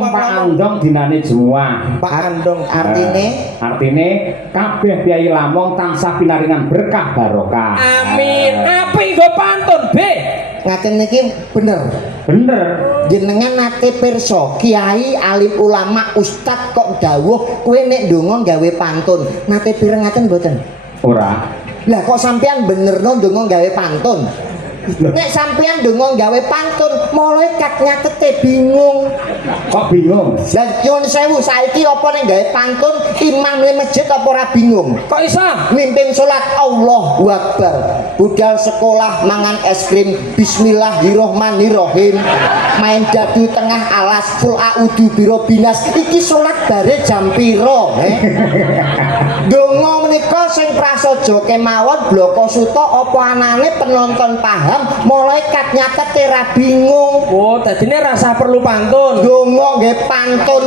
Pak Andong dinane Jumat. Pak Andong artine kabeh Kyai Lamong tansah pinaringan berkah barokah. Amin. Apik nggo pantun, B. ngaten niki bener. Bener. Jenengan nate pirsa kiai alim ulama ustad kok dawuh kowe nek ndonga gawe pantun. Nate pireng ngaten mboten? Ora. Lah kok sampean benerno ndonga gawe pantun? Nek sampean ndonga gawe pantun, malaikat nyatete bingung. Kok bingung? Lah nyuwun sewu saiki apa nek gawe pantun imam ning masjid apa ora bingung? Kok iso? Mimpin salat Allahu Akbar. Budal sekolah mangan es krim Bismillahirrohmanirrohim. Main dadu tengah alas full audu biro binas. Iki salat bare jam piro, Donga menika sing prasaja kemawon bloko suta apa anane penonton paham malaikat nyatet ra bingung. Oh, dadine rasa perlu pantun. Donga nggih pantun.